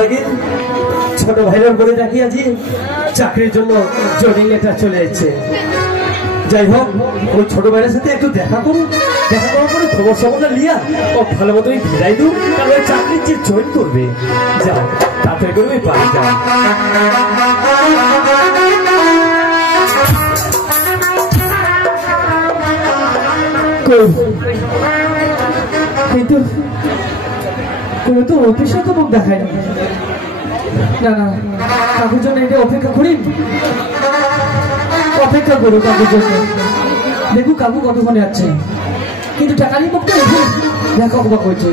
লাগে ছোট ভাইয়ের বলে রাখি আজ চাকরির জন্য জয়েনিং লেটার চলে এসেছে। যাই হোক ওই ছোট ভাইয়ের সাথে একটু দেখা করুন, দেখা করার পরে খবর সবরটা লিয়া ও ভালো মতোই ফিরাই দু, কারণ ওই চাকরির যে জয়েন করবে যাও তাতে করে ওই বাড়ি যাও। কিন্তু কোনো তো অফিসে তো মুখ দেখায় না। না কাকুর জন্য এটা অপেক্ষা করি, অপেক্ষা করুক কাকুর জন্য। দেখু কাকু কতক্ষণে যাচ্ছে, কিন্তু টাকা নিয়ে মুখটা দেখা কবা করছে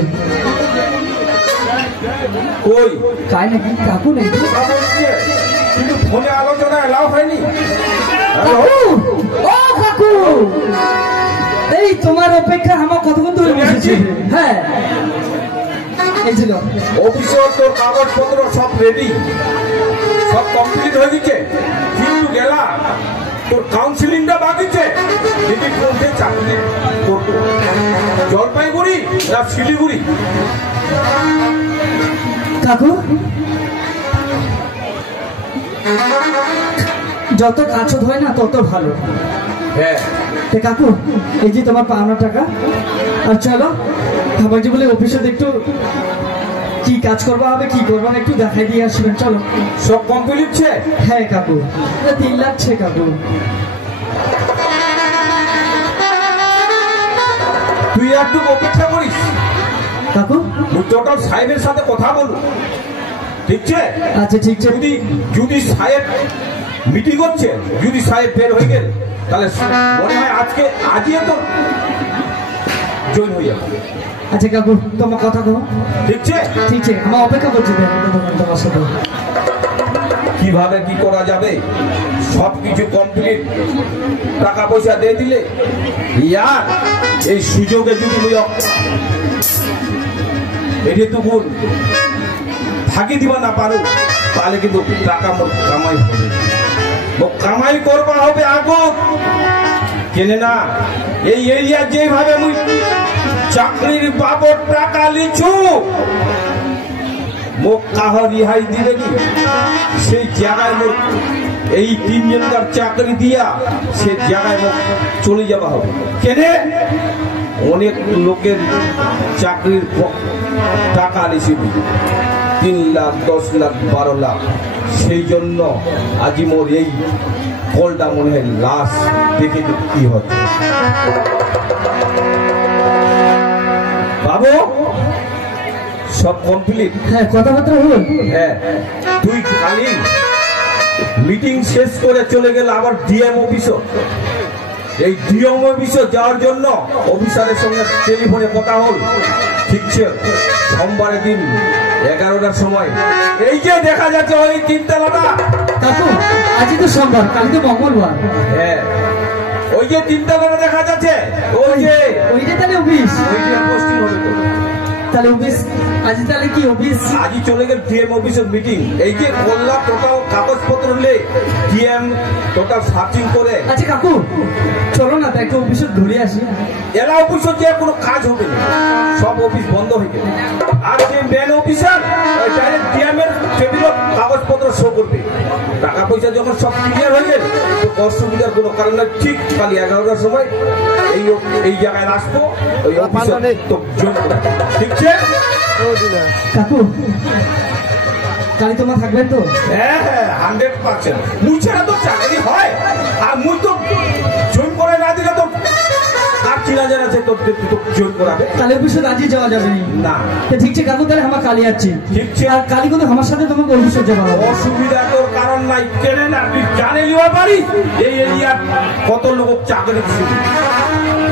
ওই তাই নাকি কাকু নেই, কিন্তু ফোনে আলোচনা এলাও হয়নি। ও কাকু এই তোমার অপেক্ষা আমার কতক্ষণ ধরে বসেছি। হ্যাঁ অফিসের তোর কাগজপত্র সব রেডি, সব কমপ্লিট হয়ে গেছে, কিন্তু গেলা তোর কাউন্সিলিংটা বাকিছে। যদি কোনটা চাকরি করবো, জলপাইগুড়ি না শিলিগুড়ি? কাকু যত কাছে হয় না তত ভালো। হ্যাঁ কাকু এই যে তোমার পাওনা টাকা, আর চলো আমার যে বলে অফিসে একটু কি কাজ করবা হবে কি করবা একটু দেখাই দিয়ে আসবেন। চলো সব কমপ্লিট ছে? হ্যাঁ কাকু 3 লাখ ছে কাকু। তুই একটু অপেক্ষা করিস কাকু, টোটাল সাহেবের সাথে কথা বলুন, ঠিক আছে? আচ্ছা ঠিক আছে। যদি সাহেব মিটিং হচ্ছে, যদি সাহেব বের হয়ে গেল তাহলে মনে হয় আজকে তো জয়েন হয়ে যাবে। আচ্ছা কাকু তোমার কথা কো, ঠিক আছে? ঠিক আছে আমার অপেক্ষা করছি তোমার সাথে। কিভাবে কি করা যাবে সবকিছু কমপ্লিট, টাকা পয়সা দিয়ে দিলে ইয়ার এই সুযোগে যদি এটা তো ভুল থাকি দিবা না পারো, তাহলে কিন্তু টাকা কামাই হবে, কামাই করবা হবে আগো কেনে না। এই এরিয়া যেভাবে মুই চাকরির বাবদ টাকা লিছু, মোক কাহ রিহাই দিবে কি সেই জায়গায় মোক এই 3 জনকার চাকরি দিয়া সে জায়গায় মোক চলে যাওয়া হবে কেনে। অনেক লোকের চাকরির টাকা লিছি 3 লাখ 10 লাখ 12 লাখ, সেই জন্য আজি মোর এই কলটা মনে হয় লাস্ট দেখে কি হচ্ছে। বাবু সব কমপ্লিট? হ্যাঁ কথাবার্তা হল। হ্যাঁ তুই খালি মিটিং শেষ করে চলে গেল আবার ডিএম অফিসে। এই ডিএম অফিসে যাওয়ার জন্য অফিসারের সঙ্গে টেলিফোনে কথা হল, ঠিক আছে? সোমবারের দিন 11টার সময় এই যে দেখা যাচ্ছে ওই 3 তলাটা। কাকু আজই তো সোমবার, কাল তো মঙ্গলবার। হ্যাঁ ওই যে 3 তলাটা দেখা যাচ্ছে, ওইটা তাহলে অফিস, ওইটা পোস্টিং হবে তো। তাহলে অফিস আজ, তাহলে কি অফিস আজই চলে গেল ডিএম অফিসের মিটিং। এই যে বললাম টোটাল কাগজপত্র নিয়ে ডিএম টোটাল সার্চিং করে। আচ্ছা কাকু চলো না একটু অফিসে ঘুরে আসি। এলা অফিসে যে কোনো কাজ হবে না, সব অফিস বন্ধ হয়ে গেল। আর যে মেন অফিসার ডাইরেক্ট ডিএম এর টেবিলে কাগজপত্র শো করবে। টাকা পয়সা যখন সব ক্লিয়ার হয়ে গেল তো অসুবিধার কোনো কারণ নেই। ঠিক কালি 11টার সময় এই জায়গায় আসবো, ওই অফিসে তো জয়েন করবো, ঠিক আছে? কাকু কালি তোমার থাকবেন তো? হ্যাঁ হ্যাঁ 100%। মুই ছাড়া তো চাকরি হয়, আর মুই তো জয়েন করে না দিলে তো আর চিনা জানা আছে তোর জয়েন করাবে। কালি অফিসে রাজি যাওয়া যাবে না। ঠিক আছে কাকু, তাহলে আমার কালি যাচ্ছি। ঠিক আছে, আর কালি কিন্তু আমার সাথে তোমাকে অফিসে যাওয়া হবে। অসুবিধা তোর কারণ নাই, কেনে না তুই জানে লিওয়া পারি এই এরিয়ার কত লোক চাকরি দিচ্ছে,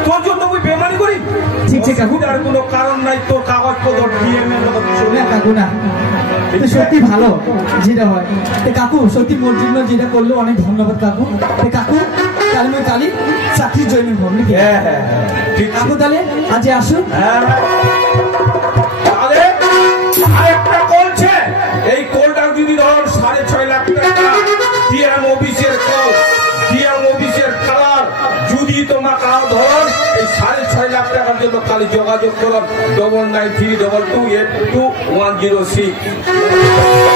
তোর জন্য তুই বেমানি করি। ঠিক আছে কাকু, আর কোনো কারণ নাই, তোর কাগজপত্র ডিএম এর লোক চলে। না কাকু না, সত্যি ভালো যেটা হয়। কাকু সত্যি মোর জন্য যেটা করলো অনেক ধন্যবাদ কাকু। কাকু তাহলে আমি কালি চাকরি জয়েন করবো নাকি? হ্যাঁ হ্যাঁ ঠিক কাকু তাহলে আজ আসুন। হ্যাঁ তাহলে আরেকটা কলছে, এই কলটা যদি ধর 6.5 লাখ টাকা ডিএম অফিসের কল, ডিএম অফিসের কালার যদি তোমার কারো ধর এই 6.5 লাখ টাকার জন্য তাহলে যোগাযোগ করলাম 9932282106